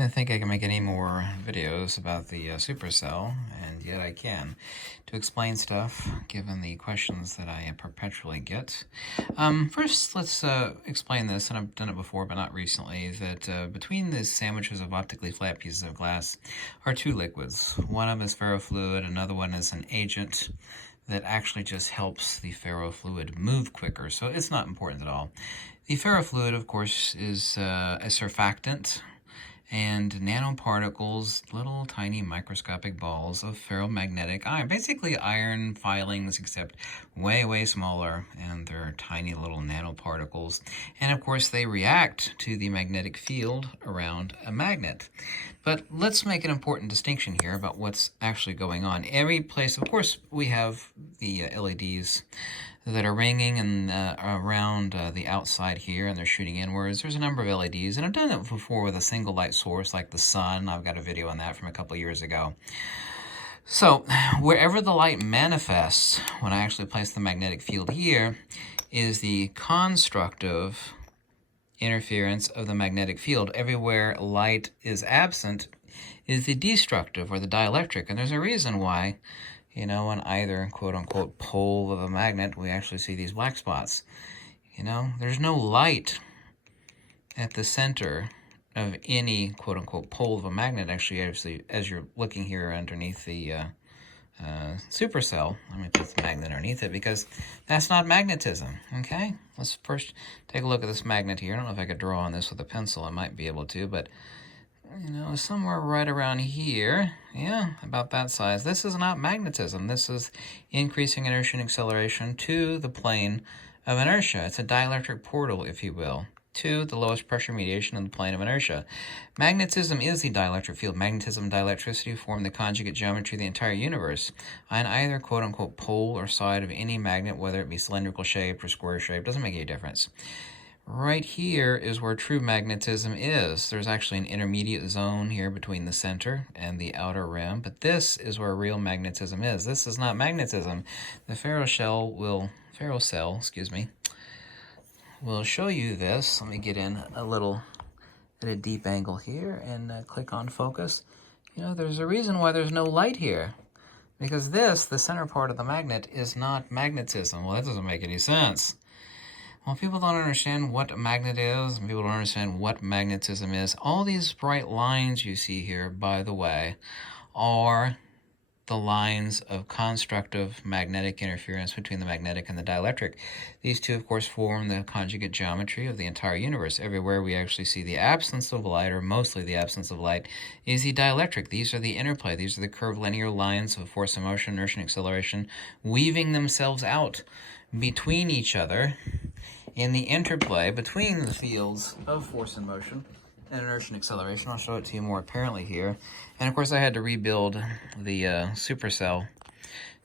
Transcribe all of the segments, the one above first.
even think I can make any more videos about the SUPERCELL, and yet I can, to explain stuff, given the questions that I perpetually get. First, let's explain this, and I've done it before, but not recently, that between the sandwiches of optically flat pieces of glass are two liquids. One of them is ferrofluid, another one is an agent that actually just helps the ferrofluid move quicker, so it's not important at all. The ferrofluid, of course, is a surfactant, and nanoparticles, little tiny microscopic balls of ferromagnetic iron, basically iron filings, except way, way smaller, and they're tiny little nanoparticles. And of course, they react to the magnetic field around a magnet. But let's make an important distinction here about what's actually going on. Every place, of course, we have the LEDs that are ringing and around the outside here, and they're shooting inwards. There's a number of LEDs, and I've done it before with a single light source like the sun. I've got a video on that from a couple of years ago. So wherever the light manifests, when I actually place the magnetic field here, is the constructive interference of the magnetic field. Everywhere light is absent is the destructive or the dielectric, and there's a reason why. You know, on either quote-unquote pole of a magnet, we actually see these black spots. You know, there's no light at the center of any quote-unquote pole of a magnet. Actually, as you're looking here underneath the SUPERCELL, let me put the magnet underneath it because that's not magnetism, okay? Let's first take a look at this magnet here. I don't know if I could draw on this with a pencil. I might be able to, but you know, somewhere right around here, yeah, about that size. This is not magnetism. This is increasing inertia and acceleration to the plane of inertia. It's a dielectric portal, if you will, to the lowest pressure mediation in the plane of inertia. Magnetism is the dielectric field. Magnetism and dielectricity form the conjugate geometry of the entire universe. On either quote-unquote pole or side of any magnet, whether it be cylindrical shaped or square shaped, doesn't make any difference. Right here is where true magnetism is. There's actually an intermediate zone here between the center and the outer rim, but this is where real magnetism is. This is not magnetism. The Ferrous Shell will show you this. Let me get in a little at a deep angle here and click on focus. You know, there's a reason why there's no light here, because this, the center part of the magnet, is not magnetism. Well, that doesn't make any sense. Well, people don't understand what a magnet is, and people don't understand what magnetism is. All these bright lines you see here, by the way, are the lines of constructive magnetic interference between the magnetic and the dielectric. These two, of course, form the conjugate geometry of the entire universe. Everywhere we actually see the absence of light, or mostly the absence of light, is the dielectric. These are the interplay. These are the curved linear lines of force and motion, inertia and acceleration, weaving themselves out between each other in the interplay between the fields of force and motion and inertia and acceleration. I'll show it to you more apparently here. And of course I had to rebuild the SUPERCELL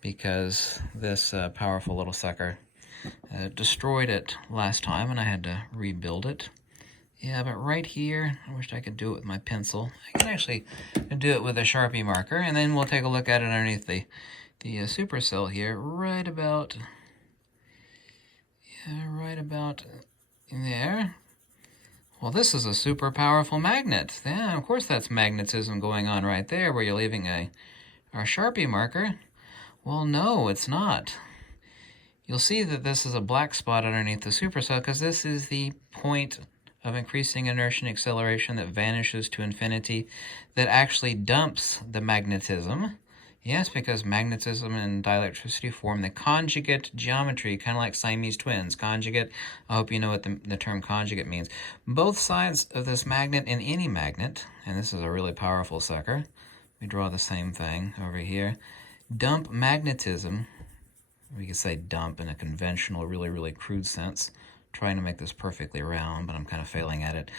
because this powerful little sucker destroyed it last time, and I had to rebuild it. Yeah, but right here, I wish I could do it with my pencil. I can actually do it with a Sharpie marker, and then we'll take a look at it underneath the SUPERCELL here, right about there. Well, this is a super powerful magnet. Yeah, of course that's magnetism going on right there where you're leaving a Sharpie marker. Well, no, it's not. You'll see that this is a black spot underneath the SUPERCELL because this is the point of increasing inertia and acceleration that vanishes to infinity, that actually dumps the magnetism. Yes, because magnetism and dielectricity form the conjugate geometry, kind of like Siamese twins. Conjugate, I hope you know what the term conjugate means. Both sides of this magnet in any magnet, and this is a really powerful sucker. We draw the same thing over here. Dump magnetism. We could say dump in a conventional, really, really crude sense. Trying to make this perfectly round, but I'm kind of failing at it.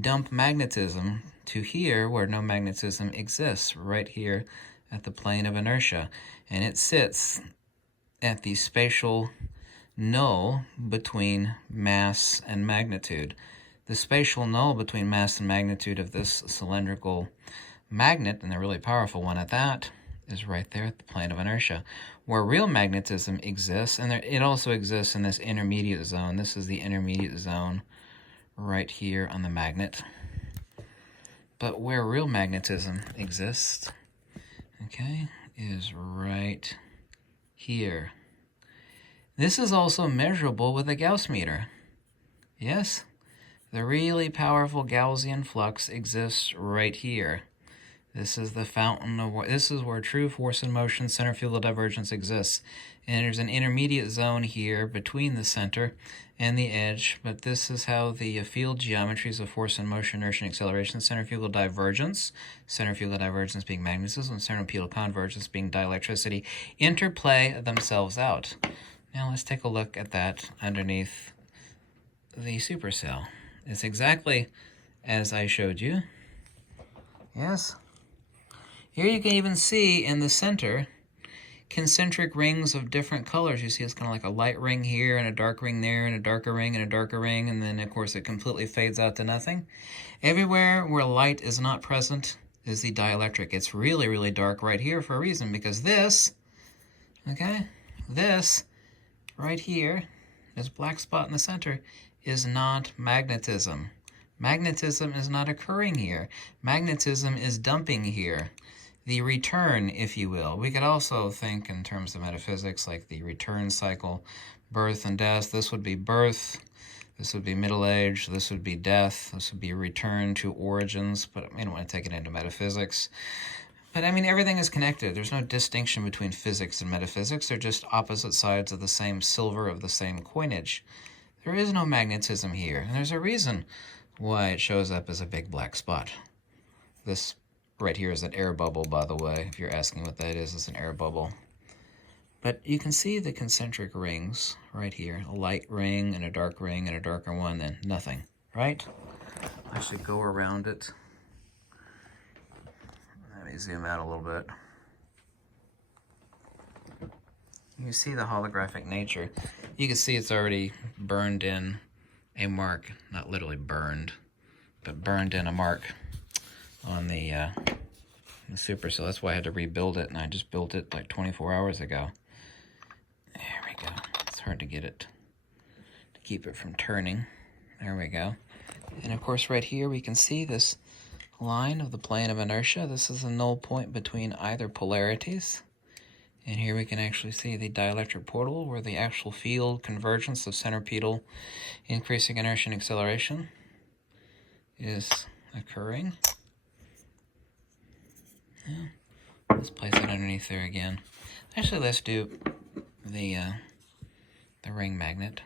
Dump magnetism to here where no magnetism exists, right here at the plane of inertia, and it sits at the spatial null between mass and magnitude. The spatial null between mass and magnitude of this cylindrical magnet, and the really powerful one at that, is right there at the plane of inertia, where real magnetism exists, and it also exists in this intermediate zone. This is the intermediate zone right here on the magnet. But where real magnetism exists, okay, is right here. This is also measurable with a Gauss meter. Yes, the really powerful Gaussian flux exists right here. This is the fountain of, this is where true force and motion centrifugal divergence exists. And there's an intermediate zone here between the center and the edge, but this is how the field geometries of force and motion, inertia and acceleration, centrifugal divergence being magnetism, centripetal convergence being dielectricity, interplay themselves out. Now let's take a look at that underneath the supercell. It's exactly as I showed you. Yes. Here you can even see in the center concentric rings of different colors. You see it's kind of like a light ring here and a dark ring there and a darker ring and a darker ring, and then of course it completely fades out to nothing. Everywhere where light is not present is the dielectric. It's really, really dark right here for a reason, because this, okay, this right here, this black spot in the center, is not magnetism. Magnetism is not occurring here. Magnetism is dumping here. The return, if you will. We could also think in terms of metaphysics, like the return cycle, birth and death. This would be birth, this would be middle age, this would be death, this would be return to origins, but I don't want to take it into metaphysics. But I mean, everything is connected. There's no distinction between physics and metaphysics. They're just opposite sides of the same silver of the same coinage. There is no magnetism here, and there's a reason why it shows up as a big black spot. This right here is an air bubble, by the way. If you're asking what that is, it's an air bubble. But you can see the concentric rings right here. A light ring and a dark ring and a darker one, then nothing, right? I should go around it. Let me zoom out a little bit. You see the holographic nature. You can see it's already burned in a mark, not literally burned, but burned in a mark on the supercell. That's why I had to rebuild it, and I just built it like 24 hours ago. There we go. It's hard to get it, to keep it from turning. There we go. And of course right here we can see this line of the plane of inertia. This is a null point between either polarities. And here we can actually see the dielectric portal, where the actual field convergence of centripetal increasing inertia and acceleration is occurring. Yeah. Let's place it underneath there again. Actually, let's do the ring magnet.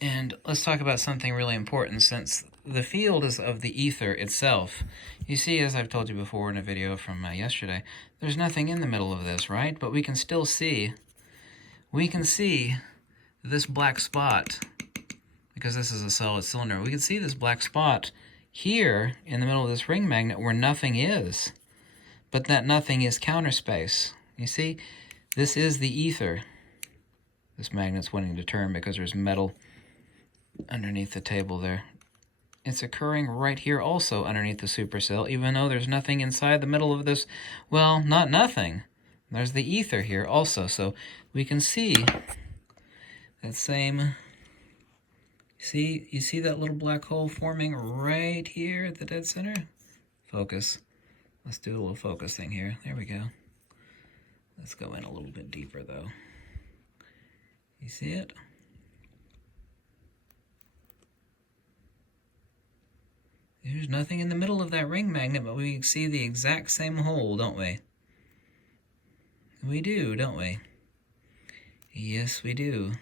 And let's talk about something really important, since the field is of the ether itself. You see, as I've told you before in a video from yesterday, there's nothing in the middle of this, right? But we can still see, this black spot, because this is a solid cylinder. We can see this black spot here in the middle of this ring magnet where nothing is. But that nothing is counter space. You see, this is the ether. This magnet's wanting to turn because there's metal underneath the table there. It's occurring right here also underneath the supercell, even though there's nothing inside the middle of this. Well, not nothing. There's the ether here also, so we can see that same. You see that little black hole forming right here at the dead center? Focus. Let's do a little focus thing here. There we go. Let's go in a little bit deeper though. You see it? There's nothing in the middle of that ring magnet, but we see the exact same hole, don't we? We do, don't we? Yes, we do.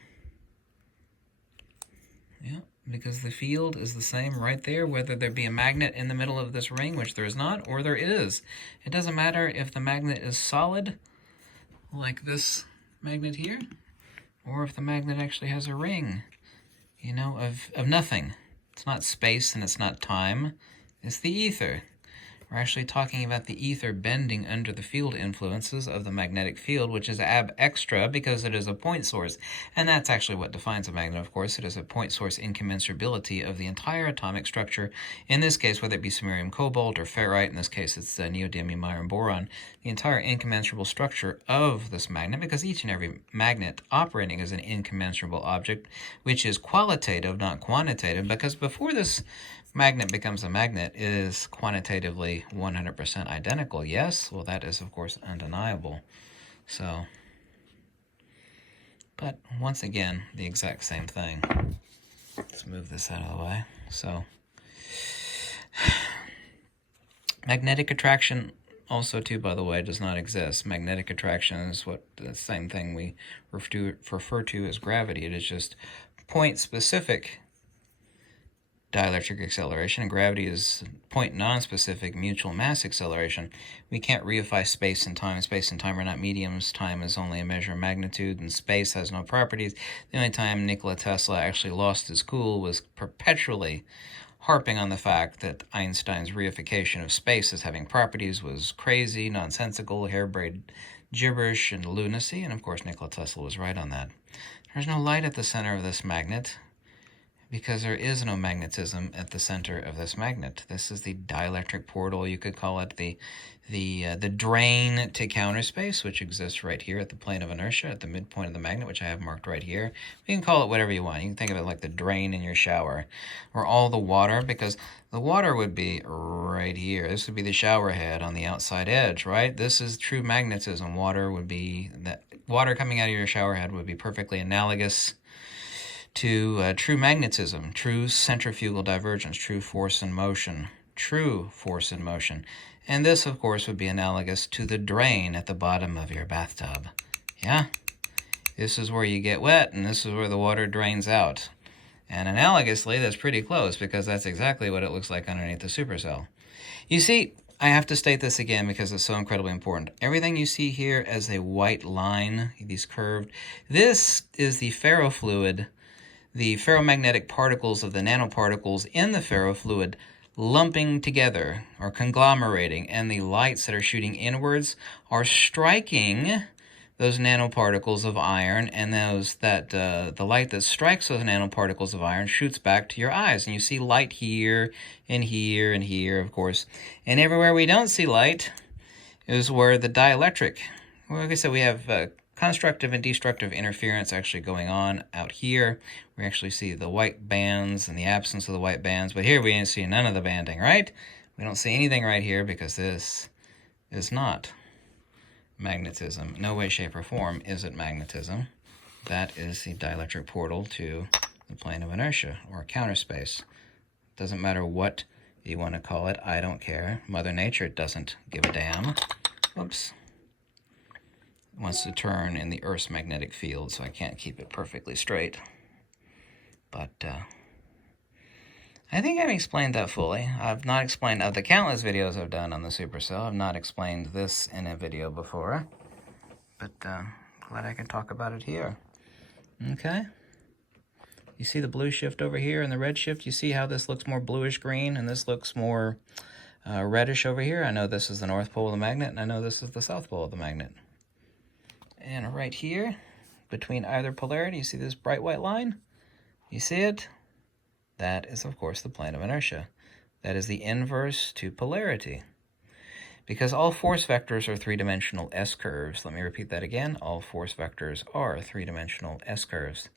Yeah, because the field is the same right there, whether there be a magnet in the middle of this ring, which there is not, or there is. It doesn't matter if the magnet is solid, like this magnet here, or if the magnet actually has a ring, you know, of nothing. It's not space and it's not time. It's the ether. We're actually talking about the ether bending under the field influences of the magnetic field, which is ab extra because it is a point source. And that's actually what defines a magnet, of course. It is a point source incommensurability of the entire atomic structure. In this case, whether it be samarium cobalt or ferrite, in this case it's neodymium iron boron, the entire incommensurable structure of this magnet, because each and every magnet operating as an incommensurable object, which is qualitative, not quantitative, because before this magnet becomes a magnet, it is quantitatively 100% identical. Yes? Well, that is, of course, undeniable. So, but once again, the exact same thing. Let's move this out of the way. So, magnetic attraction also, too, by the way, does not exist. Magnetic attraction is what the same thing we refer to as gravity. It is just point-specific dielectric acceleration, and gravity is point non-specific mutual mass acceleration. We can't reify space and time. Space and time are not mediums. Time is only a measure of magnitude, and space has no properties. The only time Nikola Tesla actually lost his cool was perpetually harping on the fact that Einstein's reification of space as having properties was crazy, nonsensical, harebrained gibberish, and lunacy, and of course Nikola Tesla was right on that. There's no light at the center of this magnet, because there is no magnetism at the center of this magnet. This is the dielectric portal. You could call it the drain to counter space, which exists right here at the plane of inertia, at the midpoint of the magnet, which I have marked right here. You can call it whatever you want. You can think of it like the drain in your shower, or all the water, because the water would be right here. This would be the shower head on the outside edge, right? This is true magnetism. Water coming out of your shower head would be perfectly analogous to true magnetism, true centrifugal divergence, true force in motion, And this, of course, would be analogous to the drain at the bottom of your bathtub. Yeah? This is where you get wet, and this is where the water drains out. And analogously, that's pretty close, because that's exactly what it looks like underneath the supercell. You see, I have to state this again because it's so incredibly important. Everything you see here as a white line, these curved, this is the ferrofluid, the ferromagnetic particles of the nanoparticles in the ferrofluid lumping together or conglomerating, and the lights that are shooting inwards are striking those nanoparticles of iron, and the light that strikes those nanoparticles of iron shoots back to your eyes, and you see light here and here and here, of course. And everywhere we don't see light is where the dielectric, well, like I said, we have constructive and destructive interference actually going on out here. We actually see the white bands and the absence of the white bands, but here we ain't see none of the banding, right? We don't see anything right here because this is not magnetism. No way, shape, or form is it magnetism. That is the dielectric portal to the plane of inertia, or counter space. Doesn't matter what you want to call it. I don't care. Mother Nature doesn't give a damn. Whoops. Wants to turn in the Earth's magnetic field, so I can't keep it perfectly straight. But I think I've explained that fully. I've not explained, of the countless videos I've done on the supercell, I've not explained this in a video before. But glad I can talk about it here. Okay? You see the blue shift over here and the red shift? You see how this looks more bluish-green and this looks more reddish over here? I know this is the north pole of the magnet, and I know this is the south pole of the magnet. And right here, between either polarity, you see this bright white line? You see it? That is, of course, the plane of inertia. That is the inverse to polarity. Because all force vectors are three-dimensional S-curves. Let me repeat that again. All force vectors are three-dimensional S-curves.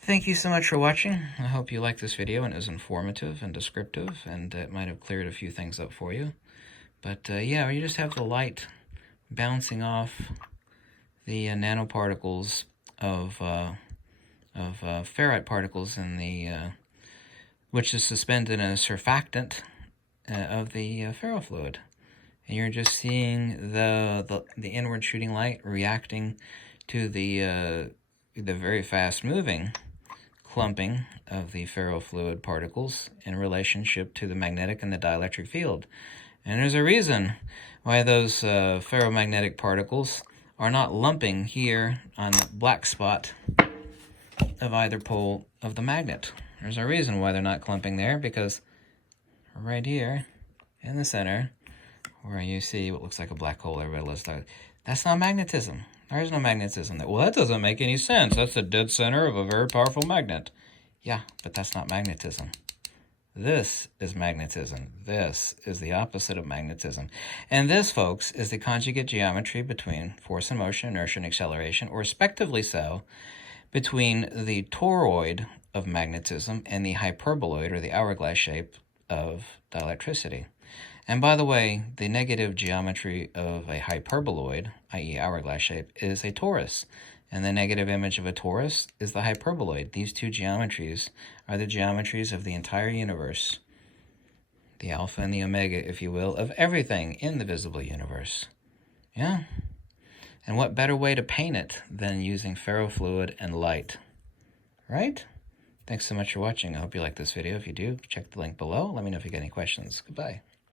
Thank you so much for watching. I hope you liked this video and it was informative and descriptive, and it might have cleared a few things up for you. But yeah, you just have the light bouncing off the nanoparticles of ferrite particles in the which is suspended in a surfactant of the ferrofluid, and you're just seeing the inward shooting light reacting to the very fast moving clumping of the ferrofluid particles in relationship to the magnetic and the dielectric field. And there's a reason why those ferromagnetic particles are not lumping here on the black spot of either pole of the magnet. There's a reason why they're not clumping there, because right here in the center, where you see what looks like a black hole, that's not magnetism. There is no magnetism there. Well, that doesn't make any sense. That's the dead center of a very powerful magnet. Yeah, but that's not magnetism. This is magnetism. This is the opposite of magnetism. And this, folks, is the conjugate geometry between force and motion, inertia and acceleration, or respectively so, between the toroid of magnetism and the hyperboloid, or the hourglass shape, of dielectricity. And by the way, the negative geometry of a hyperboloid, i.e. hourglass shape, is a torus. And the negative image of a torus is the hyperboloid. These two geometries are the geometries of the entire universe, the alpha and the omega, if you will, of everything in the visible universe. Yeah? And what better way to paint it than using ferrofluid and light? Right? Thanks so much for watching. I hope you like this video. If you do, check the link below. Let me know if you got any questions. Goodbye.